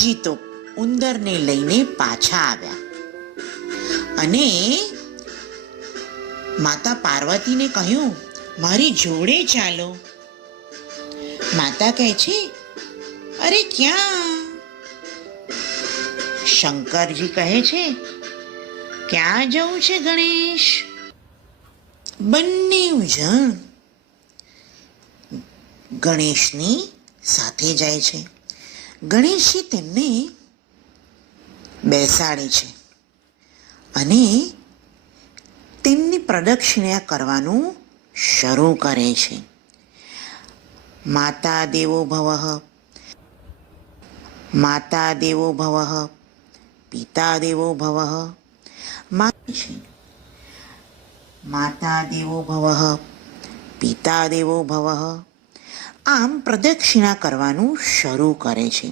ગણેશજી તો ઉંદરને લઈને પાછા આવ્યા અને માતા પાર્વતીને કહ્યું, મારી જોડે ચાલો. માતા કહે છે, અરે ક્યાં? શંકરજી કહે છે, ક્યાં જવું છે ગણેશ? બંને જણ ગણેશની સાથે જાય છે. ગણેશજી તેમને બેસાડે છે અને તેમની પ્રદક્ષિણા કરવાનું શરૂ કરે છે. માતા દેવો ભવઃ, માતા દેવો ભવઃ, પિતા દેવો ભવઃ. માતા દેવો ભવઃ, પિતા દેવો ભવઃ. આમ પ્રદક્ષિણા કરવાનું શરૂ કરે છે.